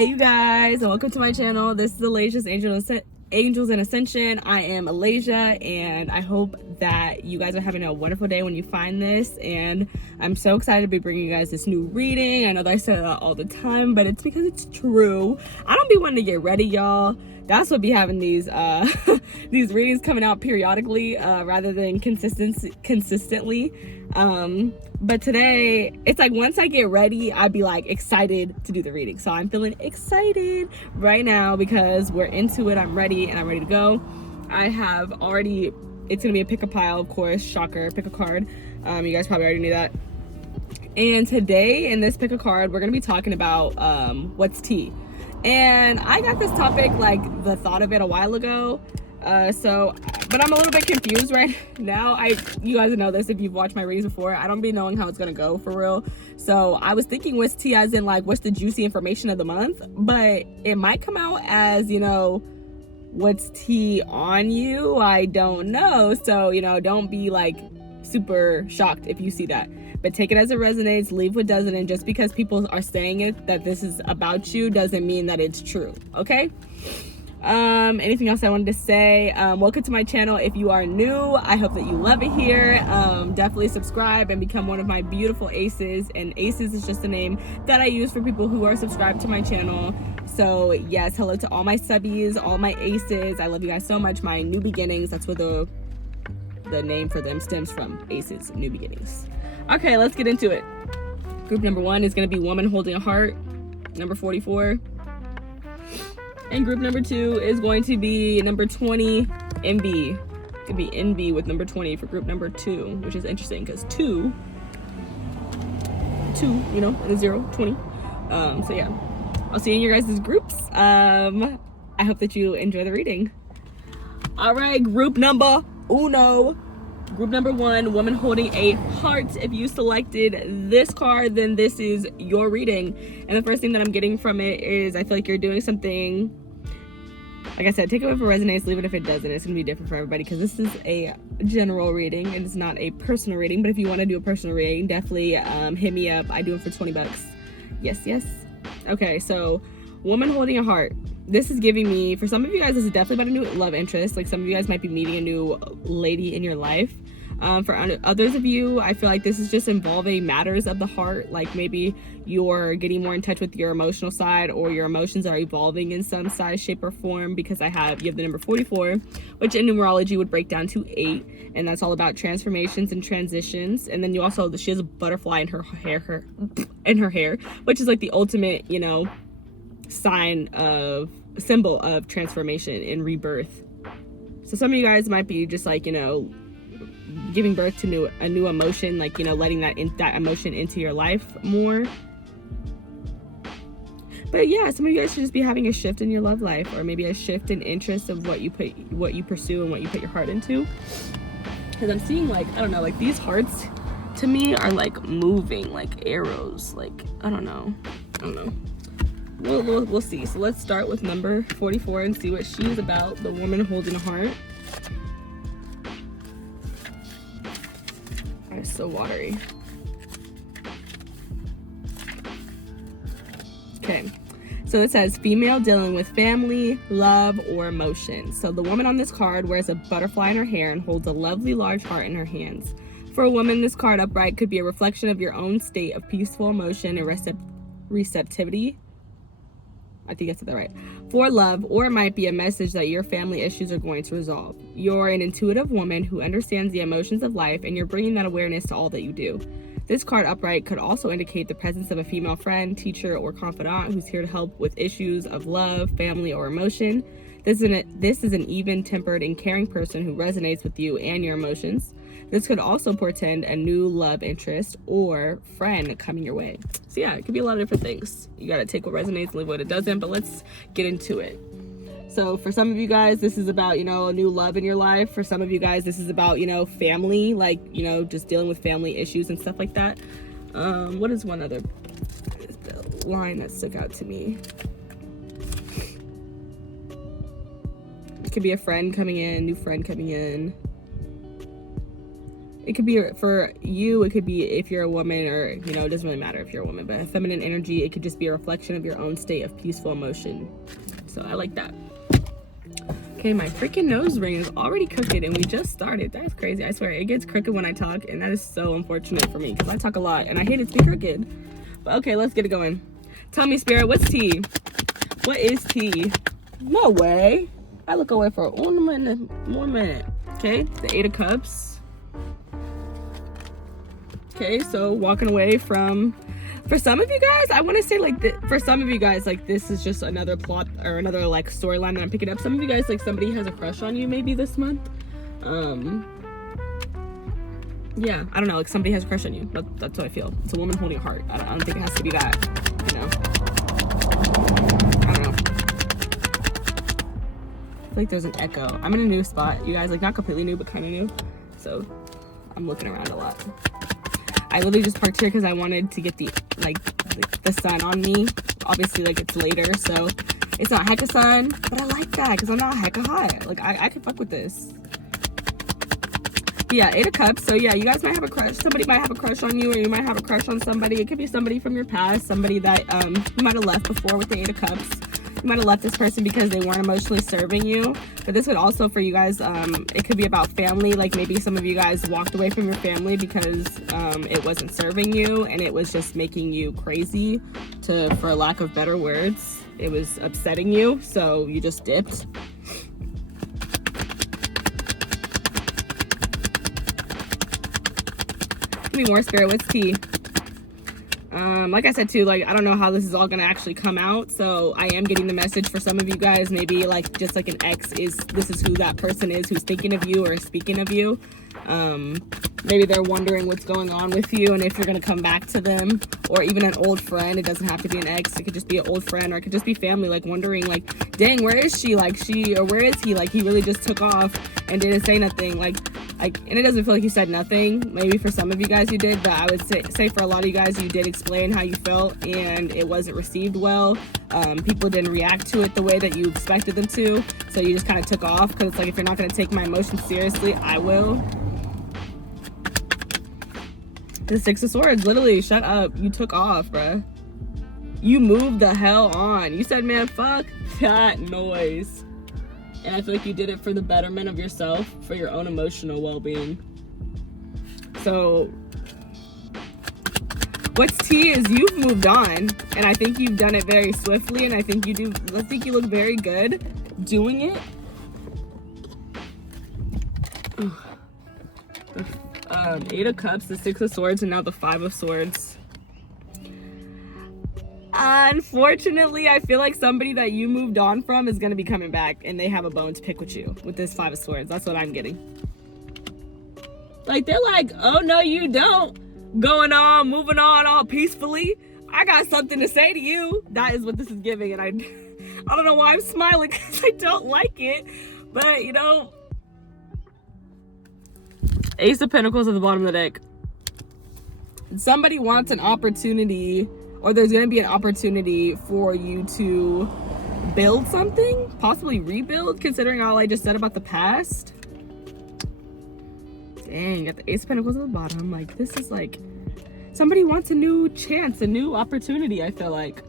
Hey you guys, and welcome to my channel. This is Aleija's Angels in Ascension. I am Aleija, and I hope that you guys are having a wonderful day when you find this. And I'm so excited to be bringing you guys this new reading. I know that I say that all the time, but it's because it's true. I don't be wanting to get ready, y'all. That's what be having these these readings coming out periodically rather than consistently. But today it's like once I get ready, I'd be like excited to do the reading. So I'm feeling excited right now because we're into it. I'm ready and I'm ready to go. I have already, it's gonna be a pick a pile, of course, shocker, pick a card. You guys probably already knew that. And today in this pick a card, we're gonna be talking about what's tea. And I got this topic, like the thought of it a while ago. But I'm a little bit confused right now. You guys know this if you've watched my readings before. I don't be knowing how it's gonna go for real. So I was thinking what's tea as in like what's the juicy information of the month, but it might come out as, you know, what's tea on you. I don't know. So, you know, don't be like super shocked if you see that. But take it as it resonates, leave what doesn't, and just because people are saying it that this is about you doesn't mean that it's true, okay? Anything else I wanted to say? Welcome to my channel. If you are new, I hope that you love it here. Definitely subscribe and become one of my beautiful aces. And aces is just a name that I use for people who are subscribed to my channel. So yes, hello to all my subbies, all my aces. I love you guys so much. My new beginnings, that's where the name for them stems from. Aces, new beginnings. Okay, let's get into it. Group number 1 is going to be Woman Holding a Heart, number 44. And group number 2 is going to be number 20, Envy. It could be Envy with number 20 for group number 2, which is interesting because 2, you know, and a 0, 20. So yeah, I'll see you in your guys' groups. I hope that you enjoy the reading. All right, group number 1. Group number 1, Woman Holding a Heart. If you selected this card, then this is your reading. And the first thing that I'm getting from it is I feel like you're doing something. Like I said, take it if it resonates, leave it if it doesn't. It's going to be different for everybody because this is a general reading and it's not a personal reading. But if you want to do a personal reading, definitely hit me up. I do it for 20 bucks. Yes. Okay, so Woman Holding a Heart. This is giving me, for some of you guys, this is definitely about a new love interest. Like some of you guys might be meeting a new lady in your life. For others of you, I feel like this is just involving matters of the heart. Like maybe you're getting more in touch with your emotional side, or your emotions are evolving in some size, shape, or form, because you have the number 44, which in numerology would break down to 8. And that's all about transformations and transitions. And then she has a butterfly in her hair, which is like the ultimate, you know, symbol of transformation and rebirth. So some of you guys might be just like, you know, giving birth to a new emotion, like, you know, letting that emotion into your life more. But yeah, some of you guys should just be having a shift in your love life, or maybe a shift in interest of what you pursue and what you put your heart into. Because I'm seeing, like, I don't know, like these hearts to me are like moving like arrows. Like I don't know. We'll see. So let's start with number 44 and see what she's about. The Woman Holding a Heart. It's so watery. Okay, so it says female dealing with family, love, or emotion. So the woman on this card wears a butterfly in her hair and holds a lovely large heart in her hands. For a woman, this card upright could be a reflection of your own state of peaceful emotion and receptivity. I think I said that right. For love, or it might be a message that your family issues are going to resolve. You're an intuitive woman who understands the emotions of life, and you're bringing that awareness to all that you do. This card upright could also indicate the presence of a female friend, teacher, or confidant who's here to help with issues of love, family, or emotion. This is an even-tempered and caring person who resonates with you and your emotions. This could also portend a new love interest or friend coming your way. So yeah, it could be a lot of different things. You gotta take what resonates, leave what it doesn't, but let's get into it. So for some of you guys, this is about, you know, a new love in your life. For some of you guys, this is about, you know, family, like, you know, just dealing with family issues and stuff like that. What is one other line that stuck out to me? It could be a friend coming in, new friend coming in. It could be for you, it could be if you're a woman, or, you know, it doesn't really matter if you're a woman, but a feminine energy, it could just be a reflection of your own state of peaceful emotion. So I like that. Okay, my freaking nose ring is already crooked and we just started. That's crazy. I swear, it gets crooked when I talk, and that is so unfortunate for me because I talk a lot and I hate it to be crooked. But okay, let's get it going. Tell me, Spirit, what's tea? What is tea? No way. I look away for 1 minute. Okay, the 8 of Cups. Okay, so walking away from... For some of you guys, I want to say, like, for some of you guys, like, this is just another plot or another, like, storyline that I'm picking up. Some of you guys, like, somebody has a crush on you maybe this month. Yeah, I don't know, like, somebody has a crush on you. That's how I feel. It's a woman holding a heart. I don't think it has to be that, you know. I don't know. I feel like there's an echo. I'm in a new spot, you guys, like, not completely new, but kind of new. So, I'm looking around a lot. I literally just parked here because I wanted to get the sun on me. Obviously, like, it's later, so it's not hecka sun, but I like that because I'm not hecka hot. Like, I can fuck with this. But yeah, 8 of Cups. So yeah, you guys might have a crush. Somebody might have a crush on you, or you might have a crush on somebody. It could be somebody from your past, somebody that you might have left before with the 8 of Cups. You might have left this person because they weren't emotionally serving you. But this could also, for you guys, it could be about family. Like, maybe some of you guys walked away from your family because it wasn't serving you and it was just making you crazy, for lack of better words. It was upsetting you, so you just dipped. Give me more, Spirit. What's tea? Like I said too, like, I don't know how this is all gonna actually come out, so I am getting the message for some of you guys. Maybe, like, just like an ex this is who that person is who's thinking of you or speaking of you. Maybe they're wondering what's going on with you and if you're gonna come back to them, or even an old friend. It doesn't have to be an ex, it could just be an old friend, or it could just be family, like, wondering, like, dang, where is she? Like, or where is he? Like, he really just took off and didn't say nothing. Like, and it doesn't feel like you said nothing. Maybe for some of you guys you did, but I would say for a lot of you guys, you did explain how you felt and it wasn't received well. People didn't react to it the way that you expected them to, so you just kind of took off, because it's like, if you're not going to take my emotions seriously, I will. The 6 of Swords, literally, shut up. You took off, bruh. You moved the hell on. You said, man, fuck that noise. And I feel like you did it for the betterment of yourself, for your own emotional well-being. So, what's tea is you've moved on, and I think you've done it very swiftly, and I think you look very good doing it. The 8 of Cups, the 6 of Swords, and now the 5 of Swords. Unfortunately, I feel like somebody that you moved on from is going to be coming back, and they have a bone to pick with you with this 5 of Swords. That's what I'm getting. Like, they're like, oh no you don't, going on, moving on all peacefully. I got something to say to you. That is what this is giving, and I don't know why I'm smiling, because I don't like it, but you know. Ace of Pentacles at the bottom of the deck. Somebody wants an opportunity, or there's going to be an opportunity for you to build something, possibly rebuild, considering all I just said about the past. Dang, got the Ace of Pentacles at the bottom. Like, this is like, somebody wants a new chance, a new opportunity, I feel like.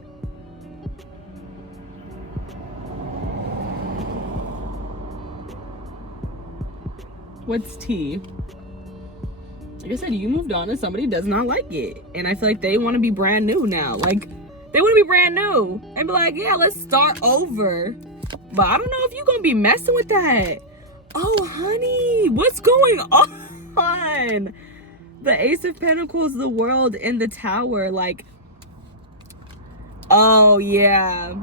What's tea? Like I said, you moved on and somebody does not like it. And I feel like they want to be brand new now. Like, they want to be brand new and be like, yeah, let's start over. But I don't know if you're going to be messing with that. Oh, honey, what's going on? The Ace of Pentacles, the World, and the Tower. Like, oh yeah,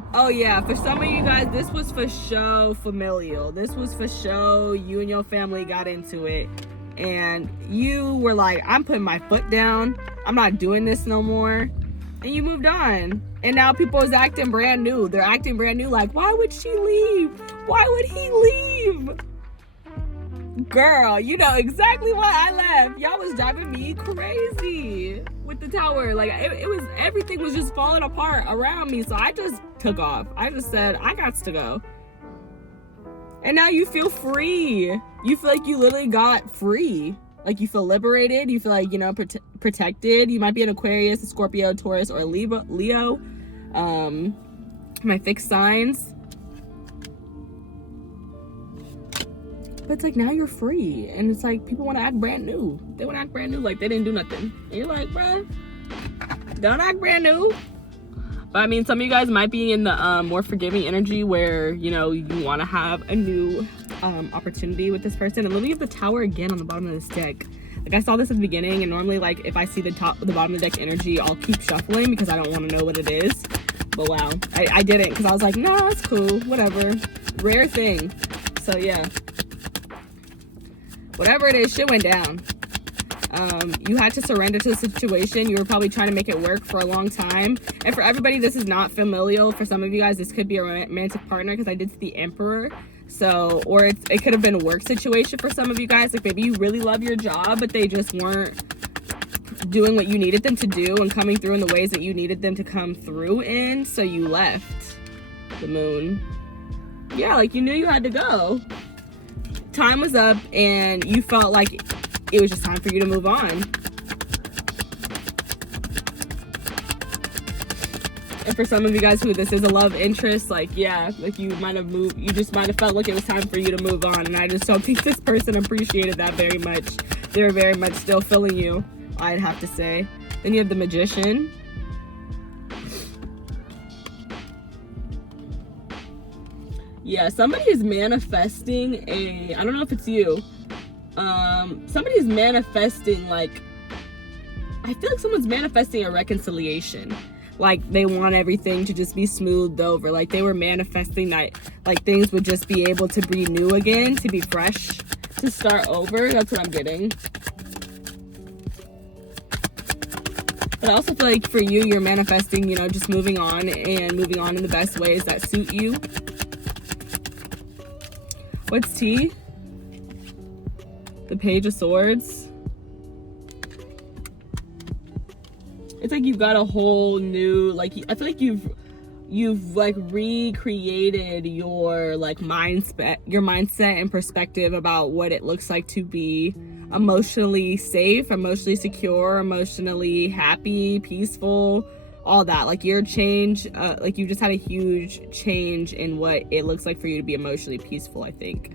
for some of you guys, this was for show familial. This was for show. You and your family got into it, and you were like, I'm putting my foot down, I'm not doing this no more, and you moved on. And now people is acting brand new. They're acting brand new, like, why would she leave? Why would he leave? Girl, you know exactly why I left. Y'all was driving me crazy with the Tower. Like, it was, everything was just falling apart around me, so I just took off. I just said, I got to go. And now you feel free. You feel like you literally got free. Like, you feel liberated, you feel like, you know, protected. You might be an Aquarius, a Scorpio, Taurus, or a Leo. My fixed signs. But it's like, now you're free, and it's like people want to act brand new. They want to act brand new like they didn't do nothing, and you're like, bruh, don't act brand new. But I mean, some of you guys might be in the more forgiving energy where, you know, you want to have a new opportunity with this person. And let me get the Tower again on the bottom of this deck. Like, I saw this at the beginning, and normally, like, if I see the bottom of the deck energy, I'll keep shuffling because I don't want to know what it is. But wow, I didn't, because I was like, nah, it's cool, whatever, rare thing. So yeah, whatever it is, shit went down. You had to surrender to the situation. You were probably trying to make it work for a long time. And for everybody, this is not familial. For some of you guys, this could be a romantic partner, because I did see the Emperor. So, or it could have been a work situation for some of you guys. Like, maybe you really love your job, but they just weren't doing what you needed them to do and coming through in the ways that you needed them to come through in. So you left. The Moon. Yeah, like, you knew you had to go. Time was up, and you felt like it was just time for you to move on. And for some of you guys who this is a love interest, like, yeah, like, you might have moved, you just might have felt like it was time for you to move on. And I just don't think this person appreciated that very much. They were very much still feeling you, I'd have to say. Then you have the Magician. Yeah, somebody is manifesting I don't know if it's you. Somebody's manifesting, like, I feel like someone's manifesting a reconciliation. Like, they want everything to just be smoothed over. Like, they were manifesting that, like, things would just be able to be new again, to be fresh, to start over. That's what I'm getting. But I also feel like for you, you're manifesting, you know, just moving on, and moving on in the best ways that suit you. What's T? The Page of Swords. It's like you've got a whole new, like, I feel like you've like recreated your, like, mindset and perspective about what it looks like to be emotionally safe, emotionally secure, emotionally happy, peaceful, all that. Like, your change, like, you just had a huge change in what it looks like for you to be emotionally peaceful, I think.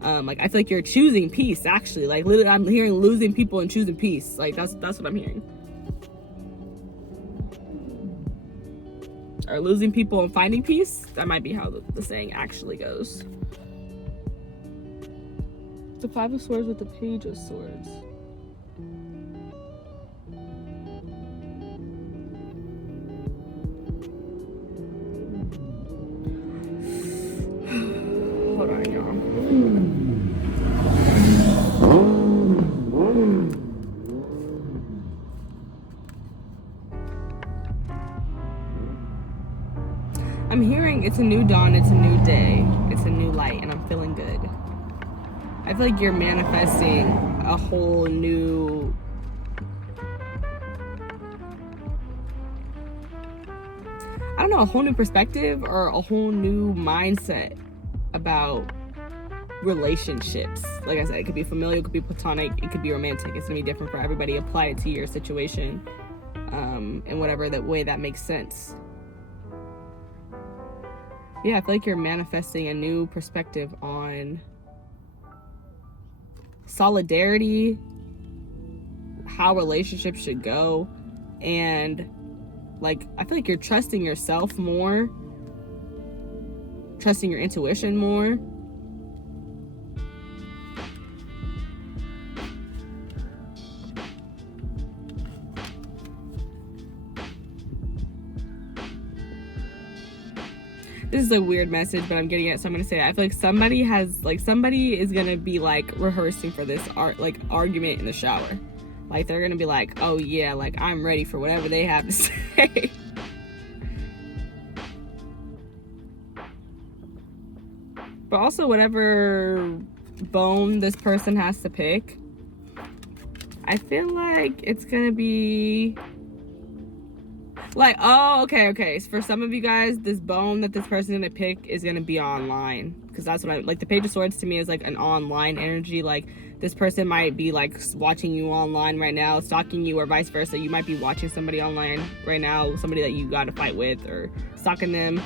Like, I feel like you're choosing peace, actually. Like, literally, I'm hearing losing people and choosing peace. Like, that's what I'm hearing. Or losing people and finding peace. That might be how the saying actually goes. The Five of Swords with the Page of Swords. Hold on, y'all. I'm hearing it's a new dawn, it's a new day, it's a new light, and I'm feeling good. I feel like you're manifesting a whole new... I don't know, a whole new perspective or a whole new mindset about relationships. Like I said, it could be familial, it could be platonic, it could be romantic. It's gonna be different for everybody. Apply it to your situation in whatever that way that makes sense. Yeah, I feel like you're manifesting a new perspective on solidarity, how relationships should go, and, like, I feel like you're trusting yourself more, trusting your intuition more. This is a weird message, but I'm getting it, so I'm gonna say it. I feel like somebody is gonna be, like, rehearsing for this argument in the shower. Like, they're gonna be like, oh yeah, like, I'm ready for whatever they have to say. But also, whatever bone this person has to pick, I feel like it's gonna be like, oh, okay. So for some of you guys, this bone that this person is gonna pick is gonna be online, because that's what the Page of Swords to me is like an online energy. Like, This person might be like watching you online right now, stalking you, or vice versa. You might be watching somebody online right now, somebody that you got to fight with, or stalking them.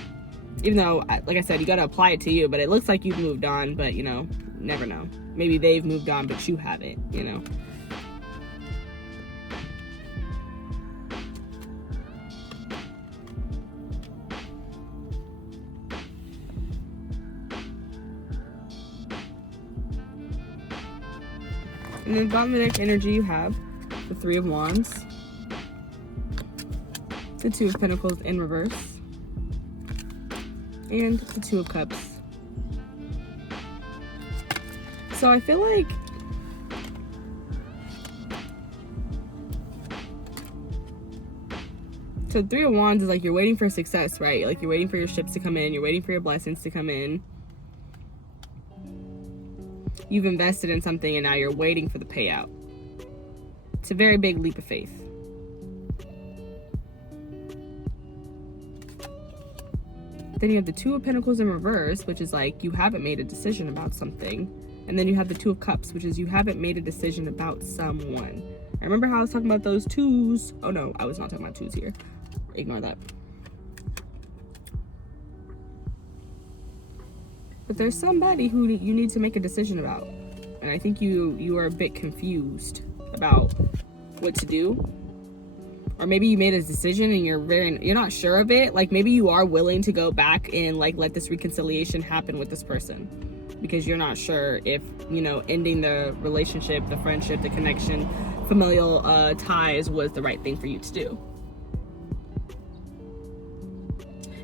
Even though, like I said, you got to apply it to you, but it looks like you've moved on, but you know, never know. Maybe they've moved on, but you haven't, you know. And then bottom of the deck energy, you have the Three of Wands, the Two of Pentacles in reverse, and the Two of Cups. So I feel like so Three of Wands is like you're waiting for success, right? Like you're waiting for your ships to come in, you're waiting for your blessings to come in. You've invested in something and now you're waiting for the payout. It's a very big leap of faith. Then you have the Two of Pentacles in reverse, which is like you haven't made a decision about something. And then you have the Two of Cups, which is you haven't made a decision about someone. I remember how I was talking about those twos. Oh no, I was not talking about twos here. Ignore that. But there's somebody who you need to make a decision about. And I think you are a bit confused about what to do. Or maybe you made a decision and you're not sure of it. Like maybe you are willing to go back and like let this reconciliation happen with this person. Because you're not sure if, you know, ending the relationship, the friendship, the connection, familial ties was the right thing for you to do.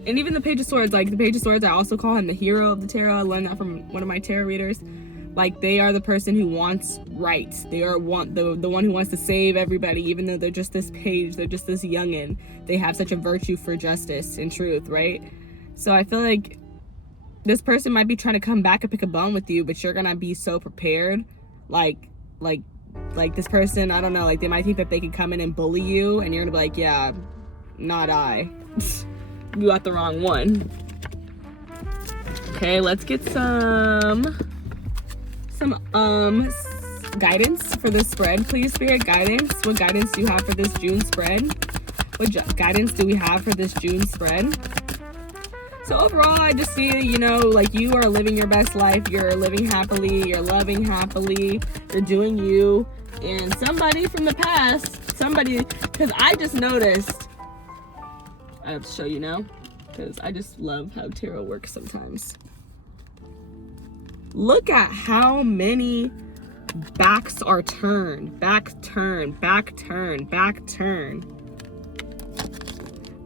And even the Page of Swords, like the Page of Swords, I also call him the hero of the tarot. I learned that from one of my tarot readers. Like they are the person who wants right. They are the one who wants to save everybody, even though they're just this page, they're just this youngin. They have such a virtue for justice and truth, right? So I feel like this person might be trying to come back and pick a bone with you, but you're gonna be so prepared. Like this person, I don't know, like they might think that they can come in and bully you, and you're gonna be like, yeah, not I. You got the wrong one. Okay, let's get some guidance for this spread, please, Spirit. Guidance. What guidance do you have for this June spread? What guidance do we have for this June spread? So overall, I just see, you know, like you are living your best life. You're living happily. You're loving happily. You're doing you. And somebody from the past, because I just noticed, I have to show you now, because I just love how tarot works sometimes. Look at how many backs are turned. Back turn, back turn, back turn.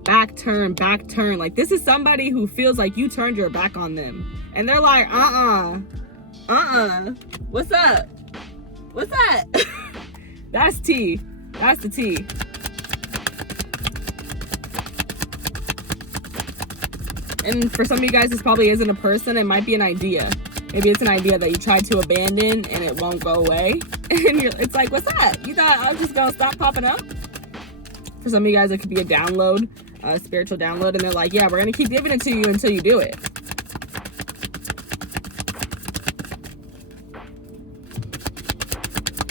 Back turn, back turn. Like this is somebody who feels like you turned your back on them. And they're like, what's up? What's that? That's tea. That's the tea. And for some of you guys, this probably isn't a person. It might be an idea. Maybe it's an idea that you tried to abandon and it won't go away. And it's like, what's that? You thought I'm just gonna stop popping up? For some of you guys, it could be a download, a spiritual download. And they're like, yeah, we're gonna keep giving it to you until you do it.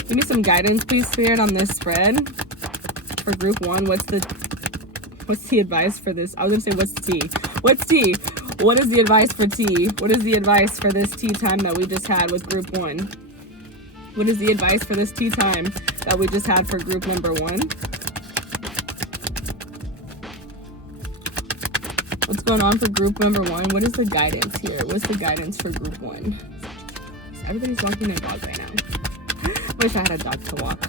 Give me some guidance, please, Spirit, on this spread. For group one, what's the advice for this? I was gonna say, what's tea? What's tea? What is the advice for tea? What is the advice for this tea time that we just had with group one? What is the advice for this tea time that we just had for group number one? What's going on for group number one? What is the guidance here? What's the guidance for group one? Everybody's walking their dog right now. Wish I had a dog to walk.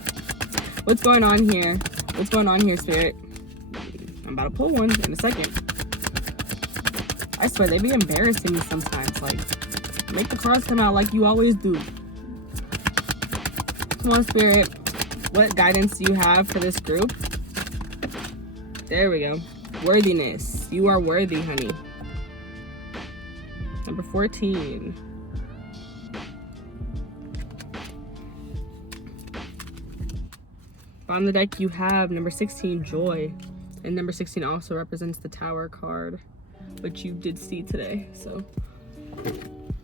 What's going on here? What's going on here, Spirit? I'm about to pull one in a second. I swear, they be embarrassing me sometimes. Like, make the cards come out like you always do. Come on, Spirit. What guidance do you have for this group? There we go. Worthiness. You are worthy, honey. Number 14. Bottom of the deck, you have number 16, joy. And number 16 also represents the Tower card, which you did see today. So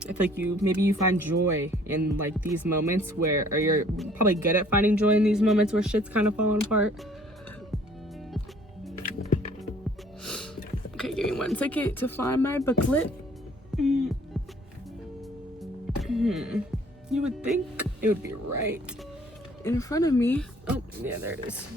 I feel like maybe you find joy in like these moments or you're probably good at finding joy in these moments where shit's kind of falling apart. Okay, give me 1 second to find my booklet. You would think it would be right in front of me. Oh, yeah, there it is.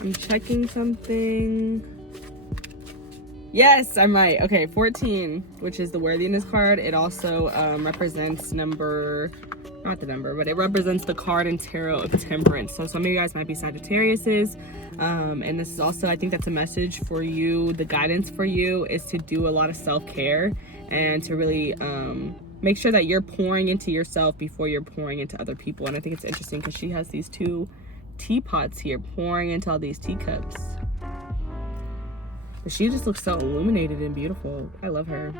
I'm checking something. Yes, I'm right. Okay, 14, which is the worthiness card. It also represents not the number, but it represents the card in tarot of temperance. So some of you guys might be Sagittariuses. And this is also, I think that's a message for you. The guidance for you is to do a lot of self-care and to really make sure that you're pouring into yourself before you're pouring into other people. And I think it's interesting because she has these 2 teapots here pouring into all these teacups. But she just looks so illuminated and beautiful. I love her.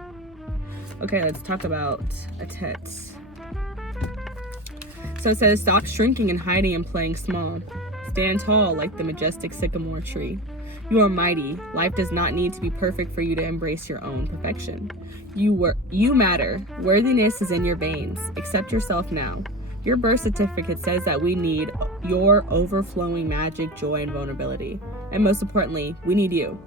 Okay, let's talk about a text. So it says, stop shrinking and hiding and playing small. Stand tall like the majestic sycamore tree. You are mighty. Life does not need to be perfect for you to embrace your own perfection. You matter. Worthiness is in your veins. Accept yourself now. Your birth certificate says that we need your overflowing magic, joy, and vulnerability. And most importantly, we need you.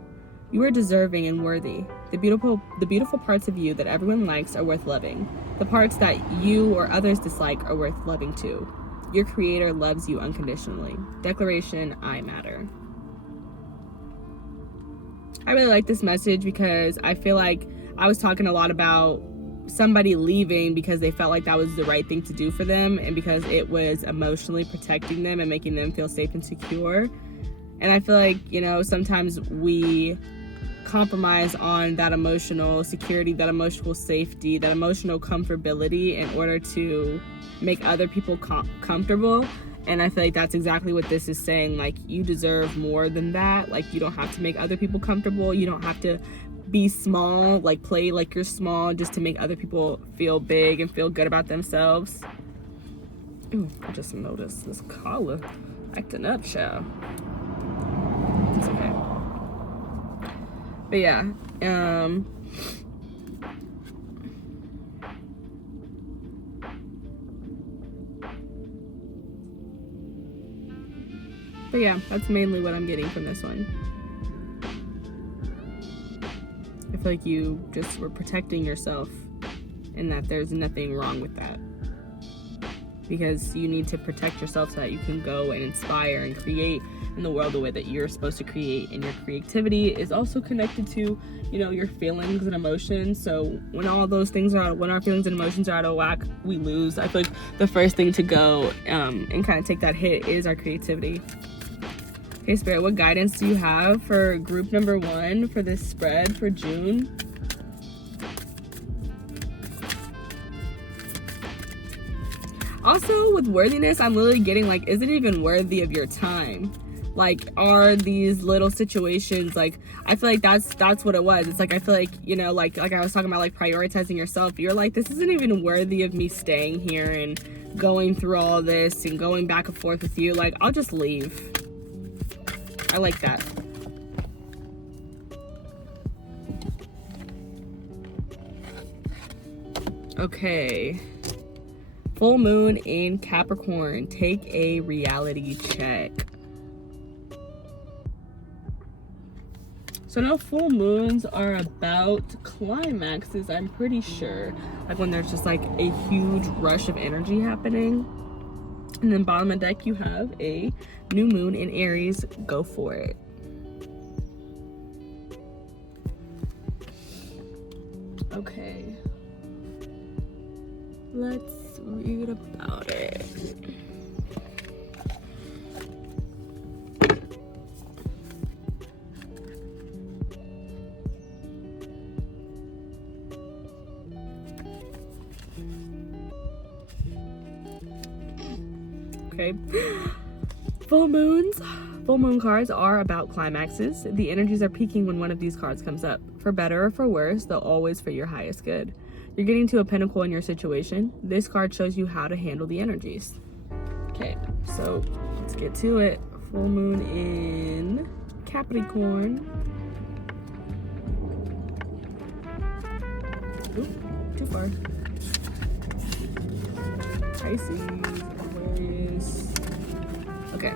You are deserving and worthy. The beautiful parts of you that everyone likes are worth loving. The parts that you or others dislike are worth loving too. Your creator loves you unconditionally. Declaration, I matter. I really like this message because I feel like I was talking a lot about somebody leaving because they felt like that was the right thing to do for them and because it was emotionally protecting them and making them feel safe and secure. And I feel like, sometimes we compromise on that emotional security, that emotional safety, that emotional comfortability in order to make other people comfortable. And I feel like that's exactly what this is saying. Like, you deserve more than that. Like, you don't have to make other people comfortable. You don't have to be small, like play like you're small just to make other people feel big and feel good about themselves. Ooh, I just noticed this collar acting up, child. It's okay. But yeah, that's mainly what I'm getting from this one. I feel like you just were protecting yourself and that there's nothing wrong with that. Because you need to protect yourself so that you can go and inspire and create in the world the way that you're supposed to create. And your creativity is also connected to, your feelings and emotions. So when all those things when our feelings and emotions are out of whack, we lose. I feel like the first thing to go and kind of take that hit is our creativity. Okay, Spirit, what guidance do you have for group number 1 for this spread for June? Also, with worthiness, I'm literally getting like, is it even worthy of your time? Like, are these little situations, like, I feel like that's what it was. It's like, I feel like, like I was talking about, like, prioritizing yourself. You're like, this isn't even worthy of me staying here and going through all this and going back and forth with you. Like, I'll just leave. I like that. Okay. Full moon in Capricorn. Take a reality check. So now full moons are about climaxes, I'm pretty sure. Like when there's just like a huge rush of energy happening. And then bottom of the deck, you have a new moon in Aries. Go for it. Okay. Let's read about it. Okay. Full full moon cards are about climaxes. The energies are peaking when one of these cards comes up. For better or for worse, they're always for your highest good. You're getting to a pinnacle in your situation. This card shows you how to handle the energies. Okay, so let's get to it. Full moon in Capricorn. Oop, too far. Pisces, Aquarius. Okay,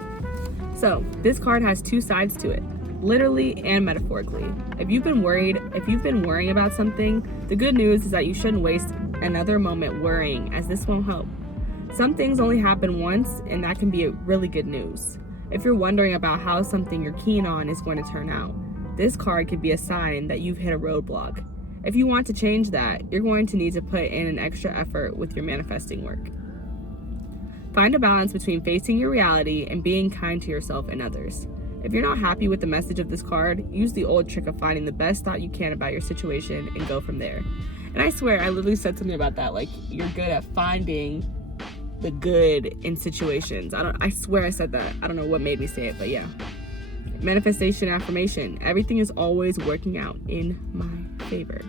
so this card has two sides to it, literally and metaphorically. If you've been worrying about something, the good news is that you shouldn't waste another moment worrying, as this won't help. Some things only happen once, and that can be really good news. If you're wondering about how something you're keen on is going to turn out, this card could be a sign that you've hit a roadblock. If you want to change that, you're going to need to put in an extra effort with your manifesting work. Find a balance between facing your reality and being kind to yourself and others. If you're not happy with the message of this card, use the old trick of finding the best thought you can about your situation and go from there. And I swear, I literally said something about that. Like, you're good at finding the good in situations. I swear I said that. I don't know what made me say it, but yeah. Manifestation, affirmation. Everything is always working out in my favor.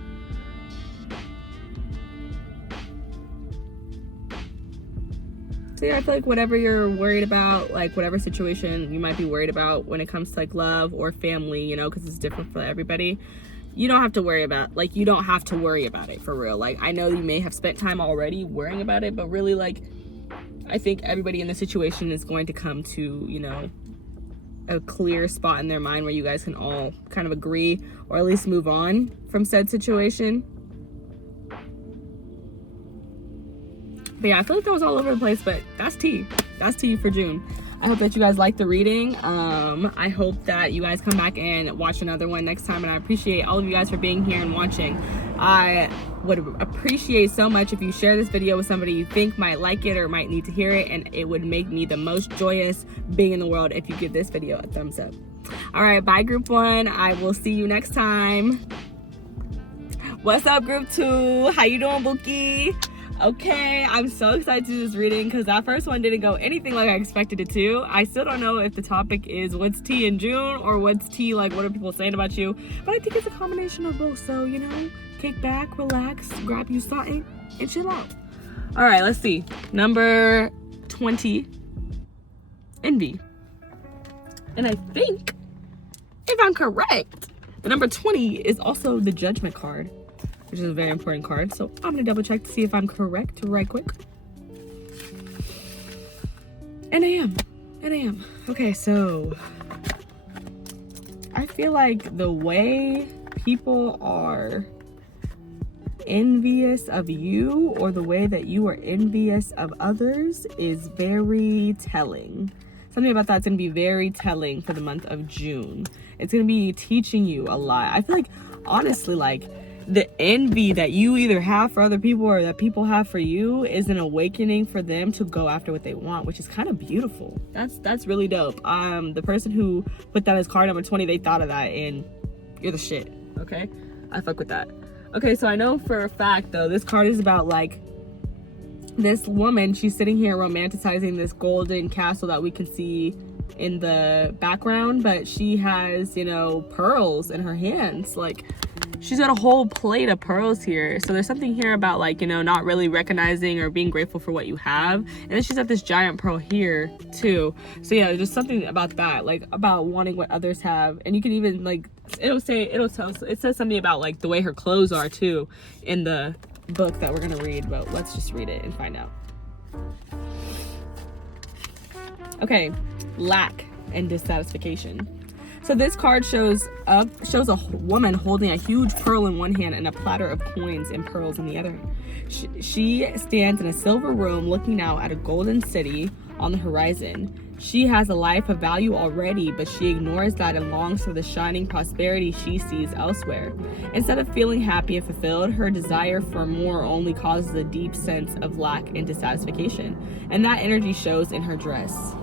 So yeah, I feel like whatever you're worried about, like whatever situation you might be worried about when it comes to like love or family, you know, because it's different for everybody, you don't have to worry about it for real. Like, I know you may have spent time already worrying about it, but really, like, I think everybody in the situation is going to come to, you know, a clear spot in their mind where you guys can all kind of agree or at least move on from said situation. But yeah, I feel like that was all over the place, but that's tea. That's tea for June. I hope that you guys like the reading. I hope that you guys come back and watch another one next time, and I appreciate all of you guys for being here and watching. I would appreciate so much if you share this video with somebody you think might like it or might need to hear it, and it would make me the most joyous being in the world if you give this video a thumbs up. All right, bye group 1. I will see you next time. What's up group 2? How you doing, Bookie? Okay, I'm so excited to do this reading because that first one didn't go anything like I expected it to. I still don't know if the topic is what's tea in June or what's tea, like what are people saying about you, but I think it's a combination of both. So, you know, kick back, relax, grab you something, and chill out. All right, let's see. Number 20, envy. And I think, if I'm correct, the number 20 is also the judgment card, which is a very important card. So I'm gonna double check to see if I'm correct right quick. And I am. Okay, so I feel like the way people are envious of you or the way that you are envious of others is very telling. Something about that's gonna be very telling for the month of June. It's gonna be teaching you a lot. I feel like, honestly, like, the envy that you either have for other people or that people have for you is an awakening for them to go after what they want, which is kind of beautiful. That's really dope. The person who put that as card number 20, they thought of that, and you're the shit. Okay, I fuck with that. Okay, so I know for a fact though, this card is about like this woman. She's sitting here romanticizing this golden castle that we can see in the background, but she has, you know, pearls in her hands. Like, she's got a whole plate of pearls here. So there's something here about, like, you know, not really recognizing or being grateful for what you have. And then she's got this giant pearl here too. So yeah, there's something about that, like about wanting what others have. And you can even, like, it says something about like the way her clothes are too in the book that we're gonna read, but let's just read it and find out. Okay, lack and dissatisfaction. So this card shows a woman holding a huge pearl in one hand and a platter of coins and pearls in the other. She stands in a silver room looking out at a golden city on the horizon. She has a life of value already, but she ignores that and longs for the shining prosperity she sees elsewhere. Instead of feeling happy and fulfilled, her desire for more only causes a deep sense of lack and dissatisfaction. And that energy shows in her dress.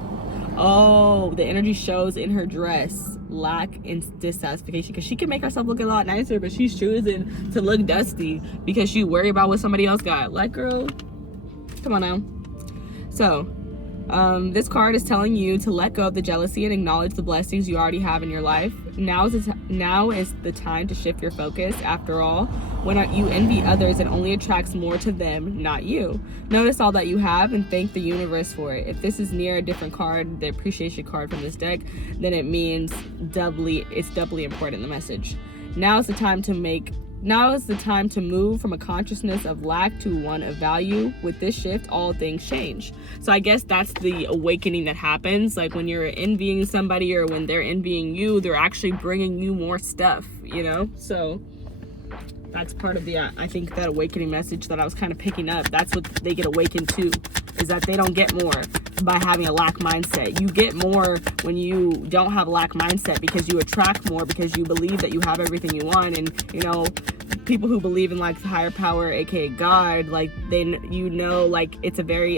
Oh, the energy shows in her dress. Lack and dissatisfaction, because she can make herself look a lot nicer, but she's choosing to look dusty because she worry about what somebody else got. Like, girl, come on now. So This card is telling you to let go of the jealousy and acknowledge the blessings you already have in your life. Now is the time to shift your focus. After all, when you envy others, it only attracts more to them, not you. Notice all that you have and thank the universe for it. If this is near a different card, the appreciation card from this deck, then it means it's doubly important, the message. Now is the time to move from a consciousness of lack to one of value. With this shift, all things change. So I guess that's the awakening that happens. Like when you're envying somebody or when they're envying you, they're actually bringing you more stuff, you know? So that's part of the, I think, that awakening message that I was kind of picking up. That's what they get awakened to, is that they don't get more by having a lack mindset. You get more when you don't have a lack mindset, because you attract more, because you believe that you have everything you want. And, you know, people who believe in like the higher power, aka God, like like it's a very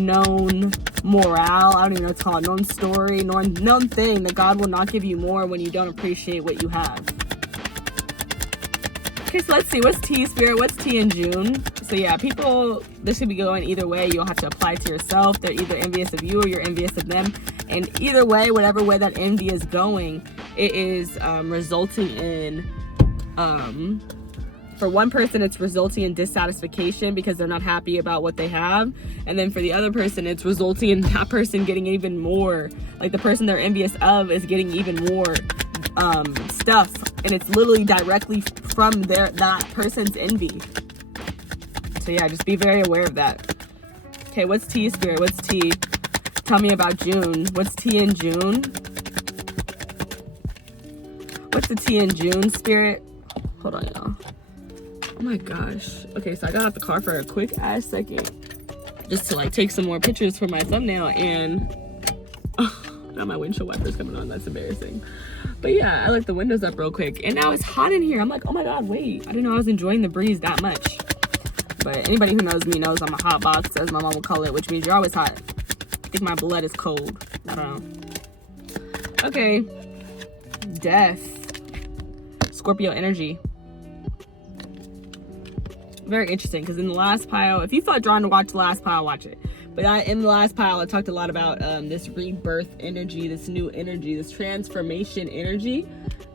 known morale, I don't even know what to call it, known story, known thing, that God will not give you more when you don't appreciate what you have. Okay, so let's see, what's T, Spirit? What's T in June? So yeah, people, this could be going either way. You'll have to apply it to yourself. They're either envious of you or you're envious of them. And either way, whatever way that envy is going, it is resulting in, for one person, it's resulting in dissatisfaction because they're not happy about what they have. And then for the other person, it's resulting in that person getting even more. Like the person they're envious of is getting even more stuff, and it's literally directly from that person's envy. So yeah, just be very aware of that. Okay, what's T, Spirit? What's T? Tell me about June. What's T in June? What's the T in June, Spirit? Hold on, y'all. Oh my gosh. Okay, so I got out the car for a quick ass second just to like take some more pictures for my thumbnail, and now my windshield wipers coming on. That's embarrassing. But yeah, I left the windows up real quick, and now it's hot in here. I'm like, oh my god, wait, I didn't know I was enjoying the breeze that much. But anybody who knows me knows I'm a hot box, as my mom will call it, which means you're always hot. I think my blood is cold. I don't know. Okay, Death, Scorpio energy. Very interesting, because in the last pile, if you felt drawn to watch the last pile, watch it. But in the last pile, I talked a lot about this rebirth energy, this new energy, this transformation energy.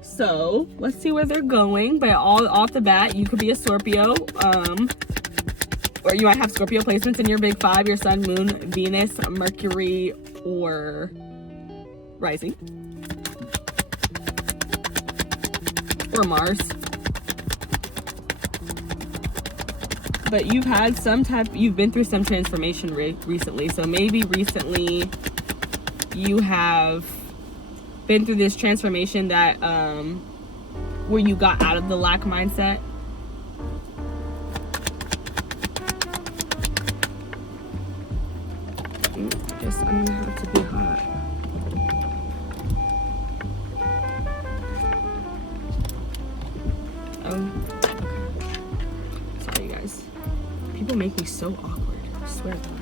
So let's see where they're going. But all off the bat, you could be a Scorpio, or you might have Scorpio placements in your big five: your Sun, Moon, Venus, Mercury, or Rising, or Mars. But you've been through some transformation recently. So maybe recently you have been through this transformation that where you got out of the lack mindset. I guess I'm gonna have to be hot. Sorry, you guys. People make me so awkward. I swear to God.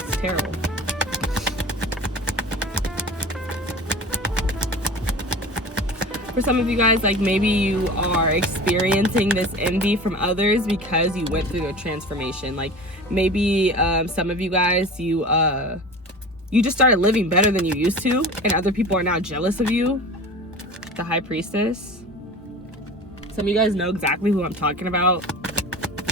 It's terrible. For some of you guys, like maybe you are experiencing this envy from others because you went through a transformation. Like maybe some of you guys, you just started living better than you used to, and other people are now jealous of you. The High Priestess. Some of you guys know exactly who I'm talking about.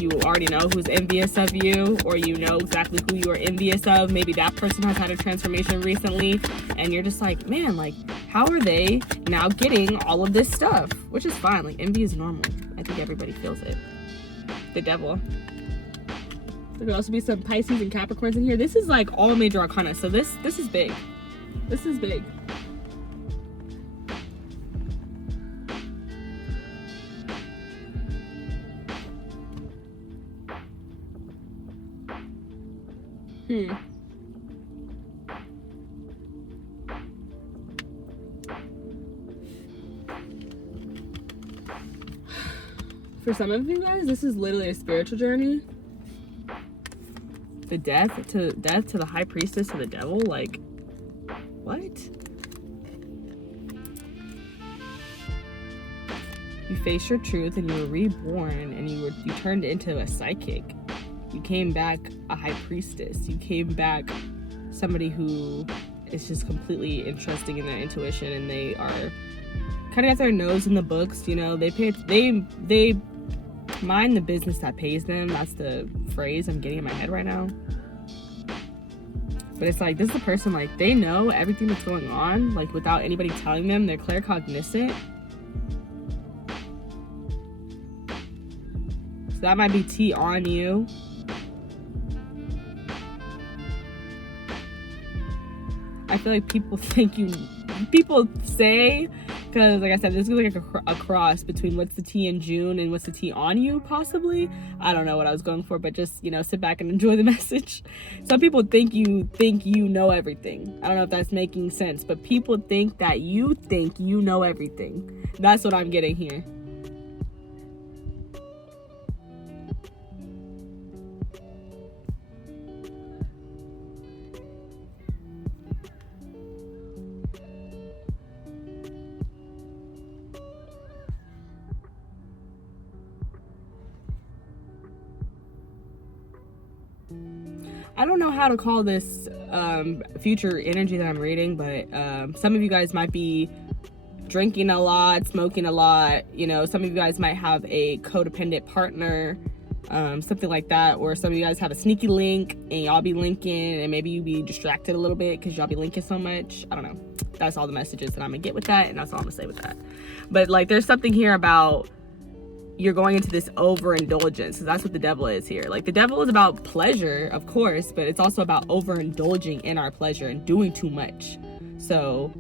You already know who's envious of you, or you know exactly who you are envious of. Maybe that person has had a transformation recently, and you're just like, man, like, how are they now getting all of this stuff? Which is fine. Like, envy is normal. I think everybody feels it. The Devil. There could also be some Pisces and Capricorns in here. This is like all major arcana, so this is big. This is big. For some of you guys, this is literally a spiritual journey. The death to the High Priestess to the Devil, like, what? You faced your truth and you were reborn, and you turned into a psychic. You came back a High Priestess. You came back somebody who is just completely interesting in their intuition, and they are kind of got their nose in the books. You know, they mind the business that pays them. That's the phrase I'm getting in my head right now. But it's like, this is the person, like, they know everything that's going on, like, without anybody telling them. They're claircognizant. So that might be tea on you. I feel like people say, because like I said, this is like a cross between what's the tea in June and what's the tea on you, possibly. I don't know what I was going for, but just, you know, sit back and enjoy the message. Some people think you know everything. I don't know if that's making sense, but people think that you think you know everything. That's what I'm getting here. I don't know how to call this future energy that I'm reading, but some of you guys might be drinking a lot, smoking a lot. You know, some of you guys might have a codependent partner, something like that. Or some of you guys have a sneaky link and y'all be linking, and maybe you be distracted a little bit because y'all be linking so much. I don't know. That's all the messages that I'm gonna get with that, and that's all I'm gonna say with that. But like, there's something here about you're going into this overindulgence. So that's what the devil is here. Like, the devil is about pleasure, of course, but it's also about overindulging in our pleasure and doing too much. So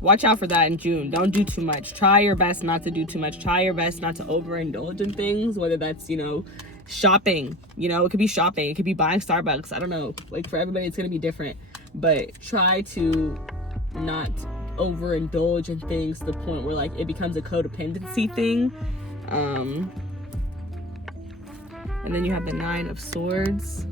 watch out for that in June. Don't do too much. Try your best not to do too much. Try your best not to overindulge in things, whether that's, you know, shopping. You know, it could be shopping. It could be buying Starbucks. I don't know. Like, for everybody, it's going to be different. But try to not overindulge in things to the point where, like, it becomes a codependency thing. And then you have the 9 of Swords.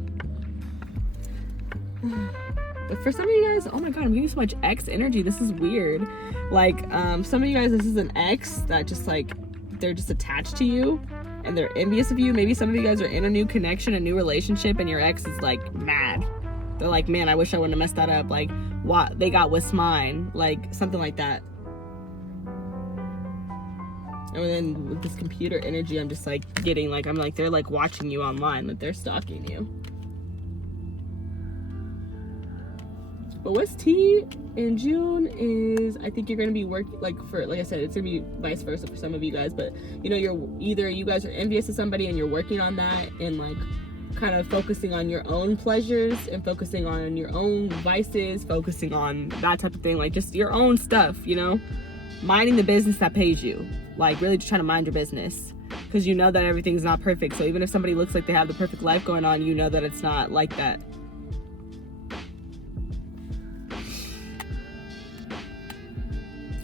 But for some of you guys, oh my god, I'm getting so much X energy. This is weird. Like, some of you guys, this is an X that just, like, they're just attached to you and they're envious of you. Maybe some of you guys are in a new connection, a new relationship, and your ex is, like, mad. They're like, man, I wish I wouldn't have messed that up. Like, what they got was mine. Like, something like that. And then with this computer energy, I'm just, like, getting, like, I'm like, they're, like, watching you online. Like, they're stalking you. But what's tea in June is, I think you're going to be working, like I said, it's going to be vice versa for some of you guys. But, you know, you're either, you guys are envious of somebody and you're working on that and, like, kind of focusing on your own pleasures and focusing on your own vices, focusing on that type of thing, like just your own stuff, you know, minding the business that pays you, like really just trying to mind your business, because you know that everything's not perfect. So even if somebody looks like they have the perfect life going on, you know that it's not like that.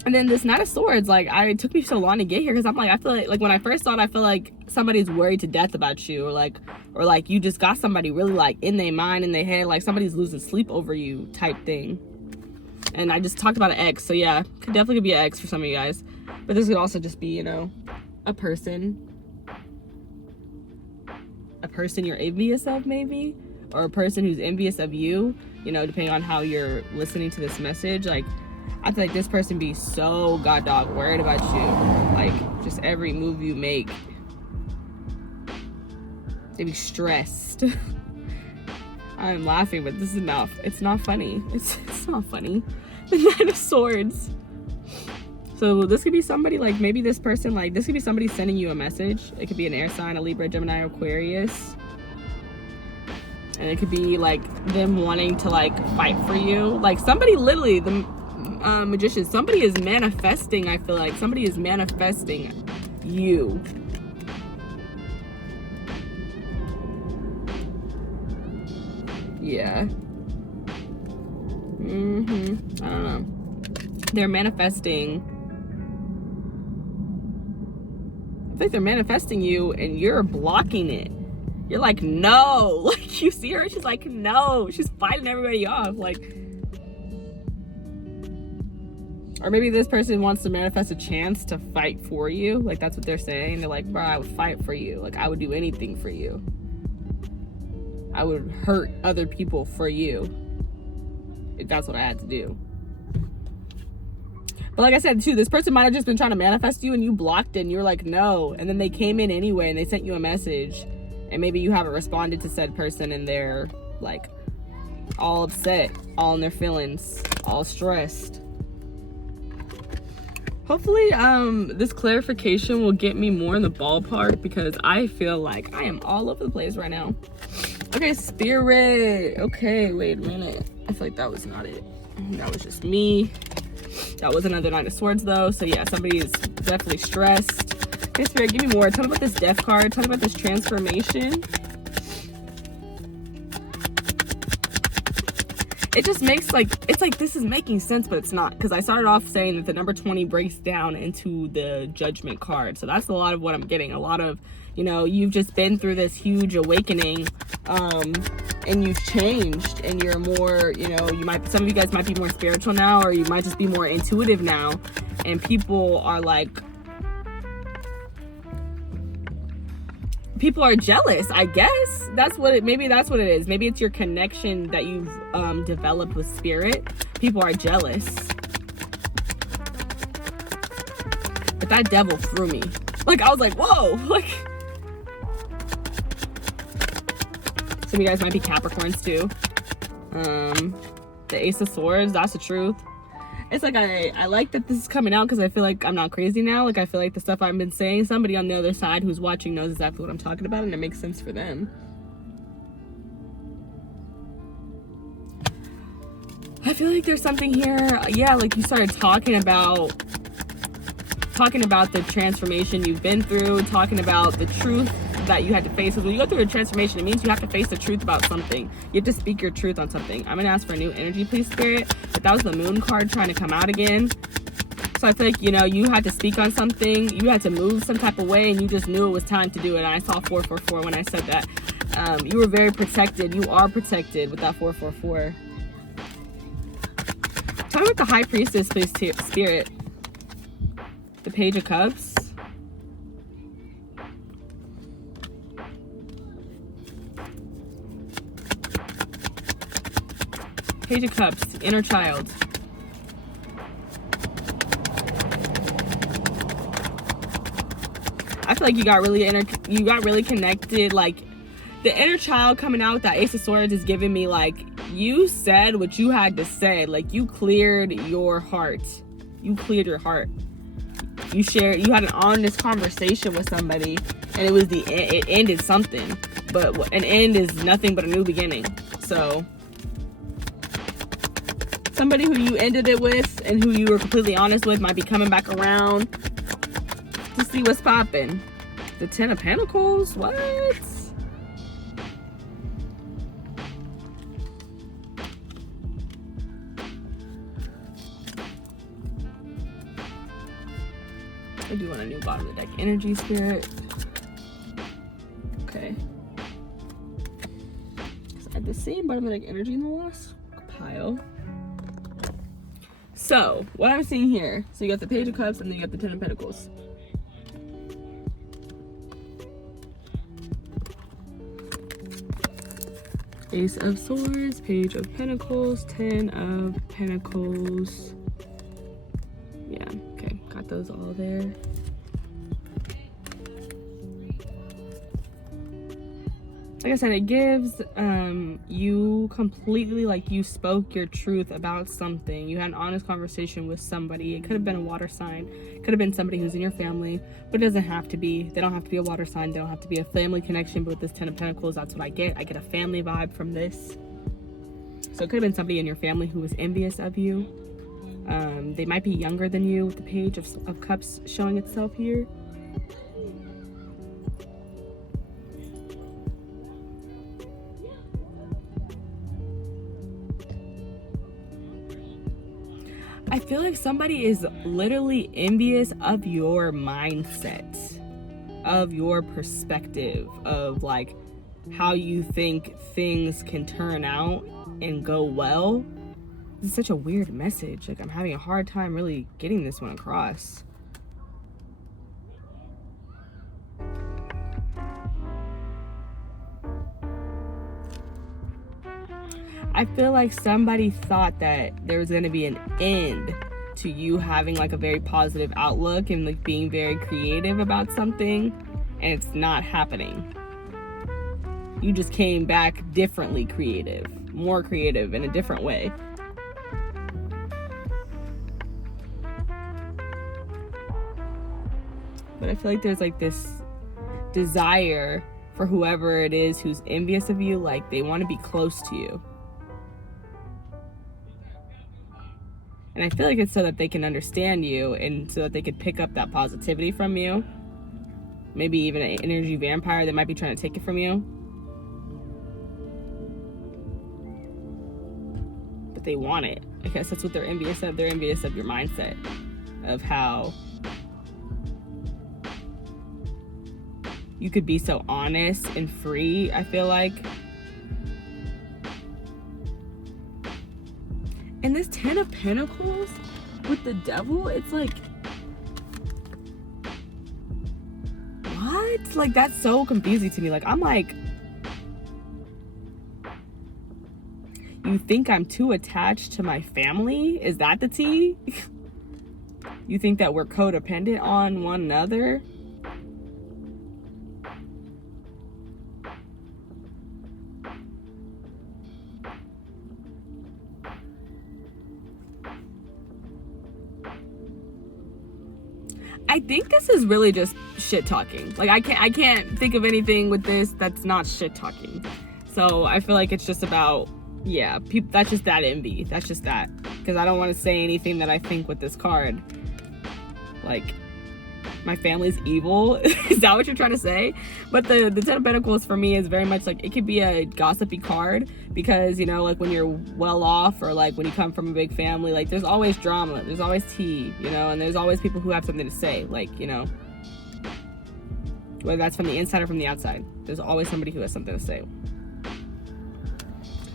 And then this Knight of Swords, like, it took me so long to get here, because I'm like, I feel like when I first saw it, I feel like somebody's worried to death about you, or like you just got somebody really, like, in their mind, in their head, like somebody's losing sleep over you type thing. And I just talked about an ex, so yeah, could definitely be an ex for some of you guys. But this could also just be, you know, a person you're envious of, maybe, or a person who's envious of you, you know, depending on how you're listening to this message. Like, I feel like this person be so god dog worried about you. Like, just every move you make. They be stressed. I'm laughing, but this is not, it's not funny. It's not funny. The Knight of Swords. So this could be somebody, like, maybe this person, like, this could be somebody sending you a message. It could be an air sign, a Libra, Gemini, Aquarius. And it could be, like, them wanting to, like, fight for you. Like, somebody literally, the Magician, somebody is manifesting. I feel like somebody is manifesting you. Yeah. I don't know. They're manifesting. I think they're manifesting you and you're blocking it. You're like, no. Like, you see her, she's like, no. She's fighting everybody off. Like, or maybe this person wants to manifest a chance to fight for you. Like, that's what they're saying. They're like, bro, I would fight for you. Like, I would do anything for you. I would hurt other people for you if that's what I had to do. But like I said too, this person might have just been trying to manifest you and you blocked it and you were like, no. And then they came in anyway and they sent you a message. And maybe you haven't responded to said person and they're like all upset, all in their feelings, all stressed. Hopefully this clarification will get me more in the ballpark, because I feel like I am all over the place right now. Okay, Spirit. Okay, wait a minute. I feel like that was not it. That was just me. That was another Nine of Swords though. So yeah, somebody is definitely stressed. Okay, Spirit, give me more. Tell me about this Death card. Tell me about this transformation. It just makes it's like this is making sense, but it's not, because I started off saying that the number 20 breaks down into the Judgment card. So that's a lot of what I'm getting. A lot of, you know, you've just been through this huge awakening, and you've changed, and you're more, you know, some of you guys might be more spiritual now, or you might just be more intuitive now, and people are jealous, I guess. Maybe that's what it is. Maybe it's your connection that you've developed with Spirit. People are jealous. But that devil threw me. Like, I was like, whoa, like. Some of you guys might be Capricorns too. The Ace of Swords, that's the truth. It's like I like that this is coming out, because I feel like I'm not crazy now. Like, I feel like the stuff I've been saying, somebody on the other side who's watching knows exactly what I'm talking about, and it makes sense for them. I feel like there's something here. Yeah, like you started talking about the transformation you've been through, talking about the truth that you had to face. Because when you go through a transformation, it means you have to face the truth about something. You have to speak your truth on something. I'm gonna ask for a new energy, please, Spirit. But that was the Moon card trying to come out again. So I feel like, you know, you had to speak on something. You had to move some type of way, and you just knew it was time to do it. And I saw 444 when I said that. You were very protected. You are protected with that 444. Tell me about the High Priestess, please, Spirit. The Page of Cups. Page of Cups, the inner child. I feel like you got really connected. Like, the inner child coming out with that Ace of Swords is giving me, like, you said what you had to say. Like, you cleared your heart. You cleared your heart. You had an honest conversation with somebody, and it ended something. But an end is nothing but a new beginning. So somebody who you ended it with and who you were completely honest with might be coming back around to see what's popping. The Ten of Pentacles? What? I do want a new bottom of the deck energy, Spirit. Okay. I had the same bottom of the deck energy in the last pile. So, what I'm seeing here, so you got the Page of Cups and then you got the Ten of Pentacles. Ace of Swords, Page of Pentacles, Ten of Pentacles. Yeah, okay, got those all there. Like I said, it gives you completely, like, you spoke your truth about something. You had an honest conversation with somebody. It could have been a water sign. It could have been somebody who's in your family, but it doesn't have to be. They don't have to be a water sign. They don't have to be a family connection. But with this Ten of Pentacles, that's what I get. I get a family vibe from this. So it could have been somebody in your family who was envious of you. They might be younger than you, with the Page of Cups showing itself here. I feel like somebody is literally envious of your mindset, of your perspective, of like how you think things can turn out and go well. This is such a weird message. Like, I'm having a hard time really getting this one across. I feel like somebody thought that there was going to be an end to you having like a very positive outlook and like being very creative about something, and it's not happening. You just came back differently creative, more creative in a different way. But I feel like there's like this desire for whoever it is who's envious of you, like they want to be close to you. And I feel like it's so that they can understand you and so that they could pick up that positivity from you. Maybe even an energy vampire that might be trying to take it from you. But they want it. I guess that's what they're envious of. They're envious of your mindset, of how you could be so honest and free, I feel like. And this 10 of Pentacles with the devil, it's like, what? Like, that's so confusing to me. Like, I'm like, you think I'm too attached to my family? Is that the tea? You think that we're codependent on one another? I think this is really just shit talking. Like, I can't think of anything with this that's not shit talking. So I feel like it's just about, yeah, people. That's just that envy. That's just that. Because I don't want to say anything that I think with this card. Like, my family's evil. Is that what you're trying to say? But the 10 of Pentacles for me is very much like, it could be a gossipy card because, you know, like when you're well off or like when you come from a big family, like there's always drama, there's always tea, you know, and there's always people who have something to say, like, you know, whether that's from the inside or from the outside, there's always somebody who has something to say.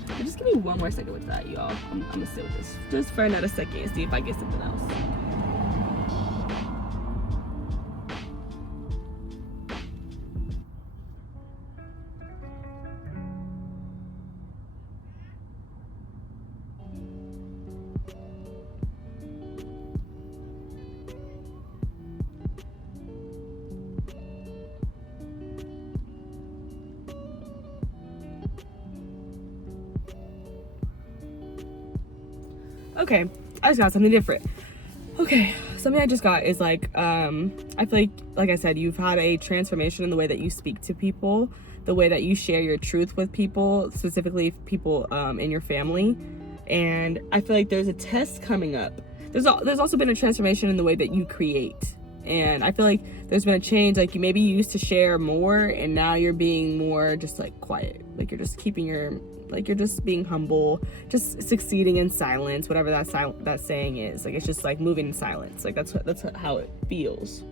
But just give me one more second with that, y'all. I'm gonna sit with this just for another second and see if I get something else. Okay, I just got something different. Okay, something I just got is like, I feel like I said, you've had a transformation in the way that you speak to people, the way that you share your truth with people, specifically people in your family. And I feel like there's a test coming up. There's also been a transformation in the way that you create. And I feel like there's been a change. Like, you maybe used to share more and now you're being more just like quiet. Like, you're just keeping your, like, you're just being humble, just succeeding in silence, whatever that saying is. Like, it's just like moving in silence. Like, that's how it feels.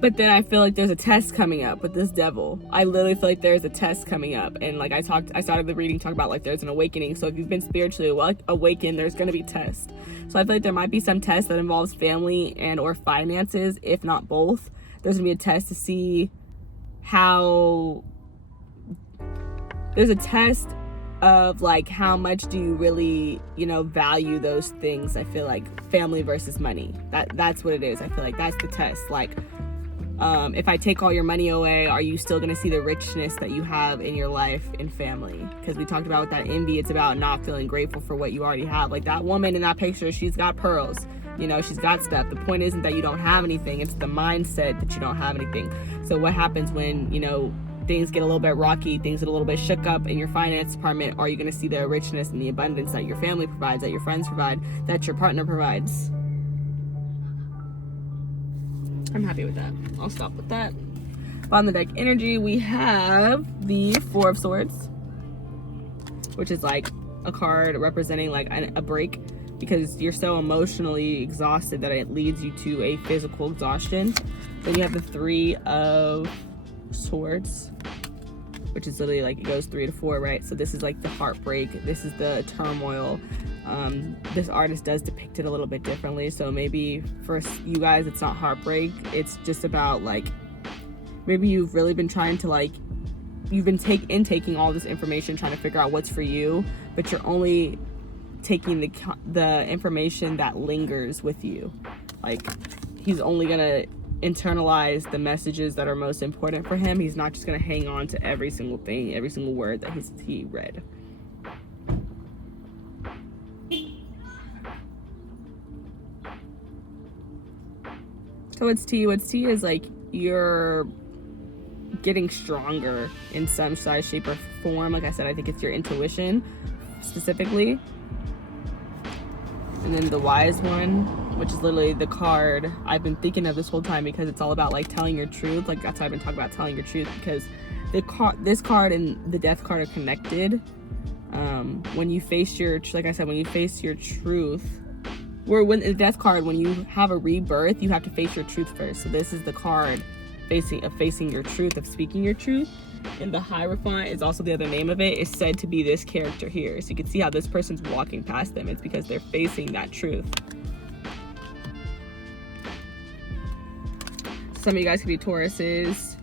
But then I feel like there's a test coming up with this devil. I literally feel like there's a test coming up. And like I started the reading talking about like there's an awakening. So if you've been spiritually awakened, there's going to be tests. So I feel like there might be some test that involves family and or finances, if not both. There's going to be a test to see how... There's a test of like how much do you really, you know, value those things. I feel like family versus money. That's what it is. I feel like that's the test. Like... if I take all your money away, are you still going to see the richness that you have in your life and family? Because we talked about with that envy, it's about not feeling grateful for what you already have. Like that woman in that picture, she's got pearls, you know, she's got stuff. The point isn't that you don't have anything, it's the mindset that you don't have anything. So what happens when, you know, things get a little bit rocky, things get a little bit shook up in your finance department? Are you going to see the richness and the abundance that your family provides, that your friends provide, that your partner provides? I'm happy with that. I'll stop with that. On the deck energy, we have the Four of Swords, which is like a card representing like a break, because you're so emotionally exhausted that it leads you to a physical exhaustion. Then you have the Three of Swords, which is literally like it goes 3 to 4, right? So this is like the heartbreak, this is the turmoil. This artist does depict it a little bit differently, so maybe for you guys it's not heartbreak, it's just about like maybe you've really been trying to like, you've been taking all this information, trying to figure out what's for you, but you're only taking the information that lingers with you. Like, he's only gonna internalize the messages that are most important for him. He's not just gonna hang on to every single thing, every single word that he read. So what's T? What's T is like you're getting stronger in some size, shape, or form. Like I said, I think it's your intuition specifically. And then the wise one, which is literally the card I've been thinking of this whole time, because it's all about like telling your truth. Like that's why I've been talking about telling your truth, because this card and the death card are connected. When you face your, like I said, when you face your truth, or when the death card, when you have a rebirth, you have to face your truth first. So this is the card facing your truth, of speaking your truth. And the Hierophant is also the other name of it, is said to be this character here. So you can see how this person's walking past them. It's because they're facing that truth. Some of you guys could be Tauruses.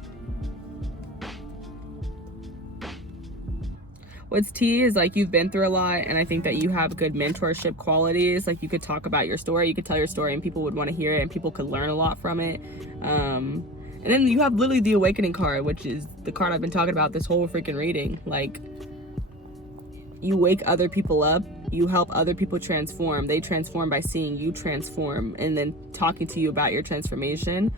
What's T is like you've been through a lot, and I think that you have good mentorship qualities. Like you could talk about your story, you could tell your story, and people would want to hear it, and people could learn a lot from it. And then you have literally the Awakening card, which is the card I've been talking about this whole freaking reading. Like, you wake other people up, you help other people transform. They transform by seeing you transform and then talking to you about your transformation.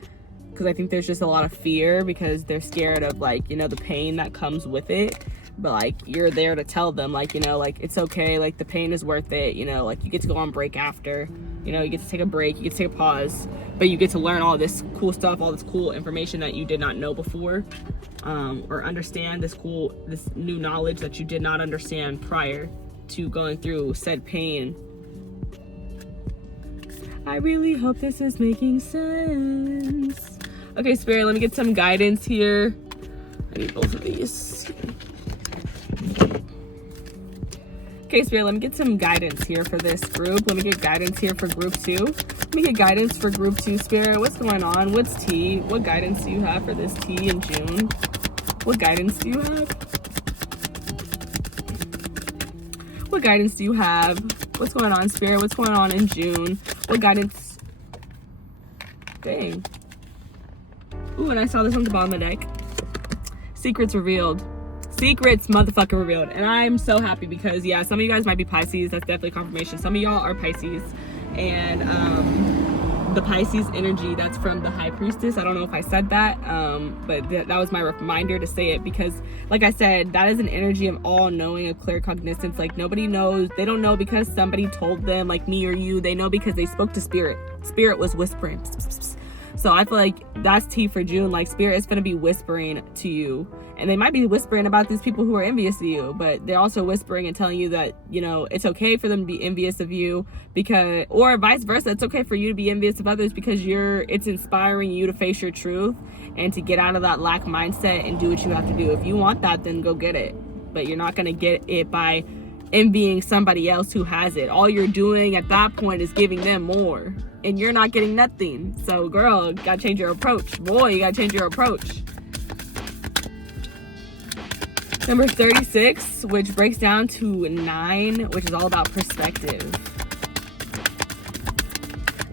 Because I think there's just a lot of fear because they're scared of, like, you know, the pain that comes with it. But like, you're there to tell them, like, you know, like, it's okay, like, the pain is worth it, you know, like, you get to go on break after, you know, you get to take a break, you get to take a pause, but you get to learn all this cool stuff, all this cool information that you did not know before, or understand this new knowledge that you did not understand prior to going through said pain. I really hope this is making sense. Okay, Spirit, let me get some guidance here. I need both of these. Okay, Spirit, let me get some guidance here for this group. Let me get guidance here for group 2. Let me get guidance for group 2, Spirit. What's going on? What's T? What guidance do you have for this T in June? What guidance do you have? What guidance do you have? What's going on, Spirit? What's going on in June? What guidance? Dang. Ooh, and I saw this on the bottom of the deck. Secrets revealed. Secrets motherfucking revealed. And I'm so happy because, yeah, some of you guys might be Pisces. That's definitely confirmation. Some of y'all are Pisces. And the Pisces energy, that's from the High Priestess. I don't know if I said that, but that was my reminder to say it, because like I said, that is an energy of all knowing, of clear cognizance. Like, nobody knows. They don't know because somebody told them, like me or you. They know because they spoke to Spirit. Spirit was whispering. So I feel like that's T for June. Like, Spirit is going to be whispering to you. And they might be whispering about these people who are envious of you, but they're also whispering and telling you that, you know, it's okay for them to be envious of you, because, or vice versa, it's okay for you to be envious of others, because it's inspiring you to face your truth and to get out of that lack mindset and do what you have to do. If you want that, then go get it. But you're not going to get it by envying somebody else who has it. All you're doing at that point is giving them more, and you're not getting nothing. So, girl, you gotta change your approach. Boy, you gotta change your approach. Number 36, which breaks down to 9, which is all about perspective.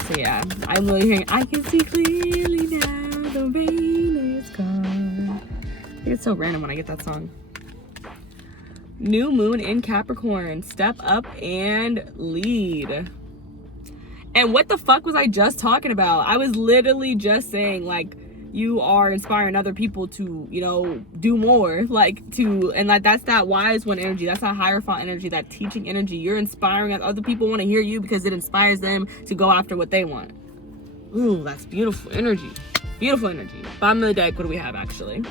So yeah, I'm really hearing, I can see clearly now, the rain is gone. I think it's so random when I get that song. New moon in Capricorn, step up and lead. And what the fuck was I just talking about? I was literally just saying, like, you are inspiring other people to, you know, do more, like, to, and like, that's that wise one energy, that's that Hierophant energy, that teaching energy. You're inspiring other people, want to hear you because it inspires them to go after what they want. Ooh, that's beautiful energy. Beautiful energy. Bottom of the deck, what do we have actually?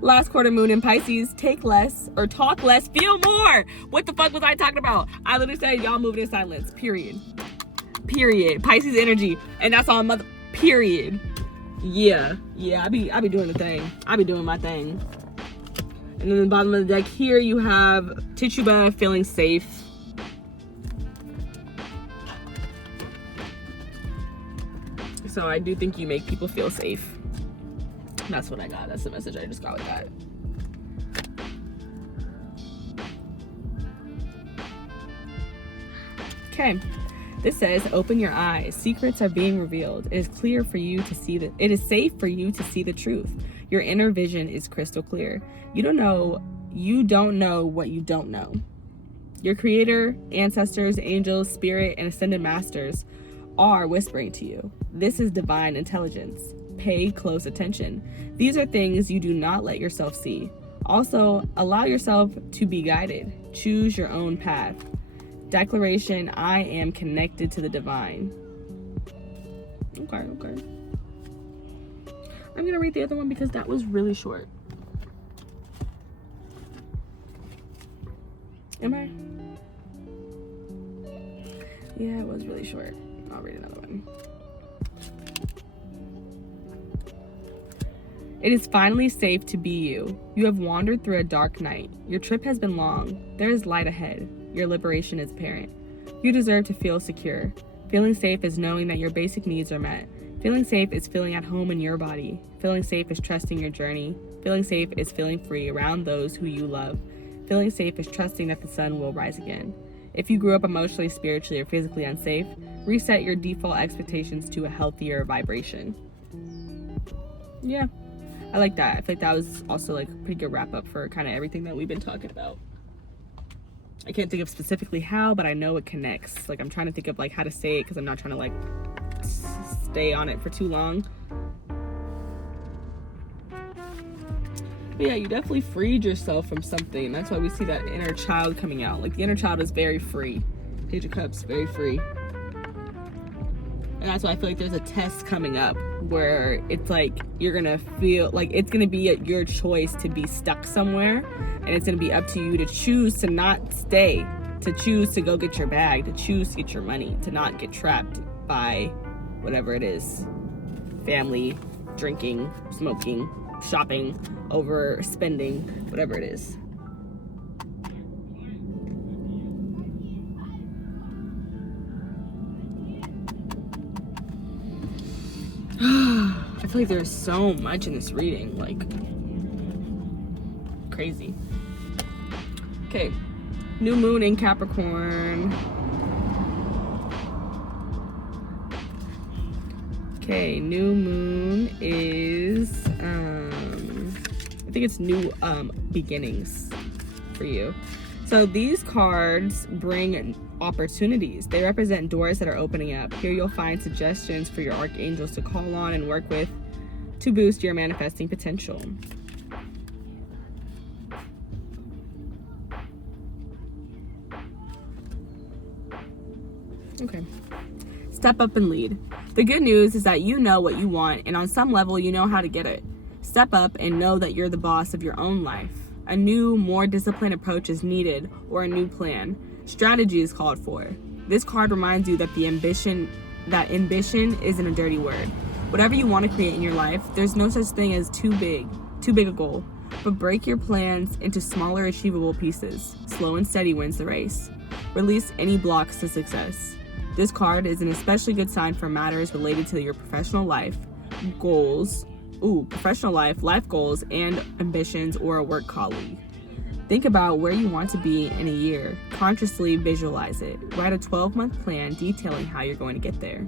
Last quarter moon in Pisces, take less or talk less, feel more. What the fuck was I talking about? I literally said y'all moving in silence, period. Pisces energy, and that's all period. Yeah, I be doing the thing. I be doing my thing. And then the bottom of the deck here, you have Tituba, feeling safe. So I do think you make people feel safe. That's what I got. That's the message I just got with that. Okay. This says, open your eyes. Secrets are being revealed. It is clear for you to see that it is safe for you to see the truth. Your inner vision is crystal clear. You don't know what you don't know. Your creator, ancestors, angels, spirit, and ascended masters are whispering to you. This is divine intelligence. Pay close attention. These are things you do not let yourself see. Also, allow yourself to be guided. Choose your own path. Declaration, I am connected to the divine. Okay. I'm going to read the other one because that was really short. Am I? Yeah, it was really short. I'll read another one. It is finally safe to be you. You have wandered through a dark night. Your trip has been long. There is light ahead. Your liberation is apparent. You deserve to feel secure. Feeling safe is knowing that your basic needs are met. Feeling safe is feeling at home in your body. Feeling safe is trusting your journey. Feeling safe is feeling free around those who you love. Feeling safe is trusting that the sun will rise again. If you grew up emotionally, spiritually, or physically unsafe, reset your default expectations to a healthier vibration. Yeah, I like that. I feel like that was also like a pretty good wrap up for kind of everything that we've been talking about. I can't think of specifically how, but I know it connects. Like, I'm trying to think of like how to say it because I'm not trying to like stay on it for too long. But yeah, you definitely freed yourself from something. That's why we see that inner child coming out. Like, the inner child is very free. Page of Cups, very free. And that's why I feel like there's a test coming up where it's like you're gonna feel like it's gonna be your choice to be stuck somewhere, and it's gonna be up to you to choose to not stay, to choose to go get your bag, to choose to get your money, to not get trapped by whatever it is. Family, drinking, smoking, shopping, overspending, whatever it is. I feel like there's so much in this reading, like crazy. Okay, new moon in Capricorn. Okay, new moon is I think it's new beginnings for you. So these cards bring opportunities. They represent doors that are opening up. Here you'll find suggestions for your archangels to call on and work with to boost your manifesting potential. Okay. Step up and lead. The good news is that you know what you want, and on some level you know how to get it. Step up and know that you're the boss of your own life. A new, more disciplined approach is needed, or a new plan. Strategy is called for. This card reminds you that ambition isn't a dirty word. Whatever you want to create in your life, there's no such thing as too big a goal. But break your plans into smaller, achievable pieces. Slow and steady wins the race. Release any blocks to success. This card is an especially good sign for matters related to your professional life, goals, life goals, and ambitions, or a work colleague. Think about where you want to be in a year. Consciously visualize it. Write a 12-month plan detailing how you're going to get there.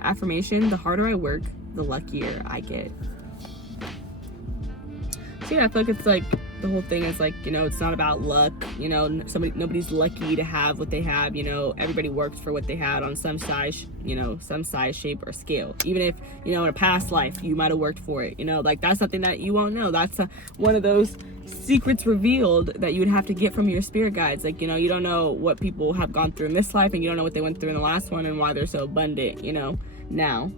Affirmation: the harder I work, the luckier I get. So yeah, I feel like it's like the whole thing is like, you know, it's not about luck. You know, nobody's lucky to have what they have. You know, everybody worked for what they had on some size, shape, or scale. Even if, you know, in a past life you might have worked for it. You know, like that's something that you won't know. That's one of those secrets revealed that you would have to get from your spirit guides. Like, you know, you don't know what people have gone through in this life, and you don't know what they went through in the last one and why they're so abundant, you know, now.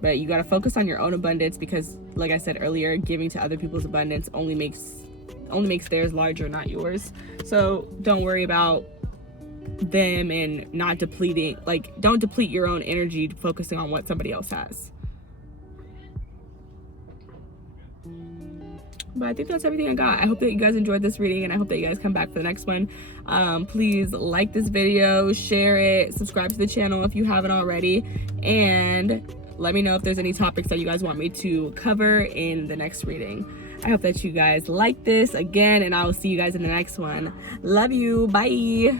But you got to focus on your own abundance, because like I said earlier, giving to other people's abundance only makes theirs larger, not yours. So don't worry about them and not depleting, like, don't deplete your own energy focusing on what somebody else has. But I think that's everything I got. I hope that you guys enjoyed this reading, and I hope that you guys come back for the next one. Please like this video, share it, subscribe to the channel if you haven't already, and let me know if there's any topics that you guys want me to cover in the next reading. I hope that you guys like this again, and I will see you guys in the next one. Love you. Bye.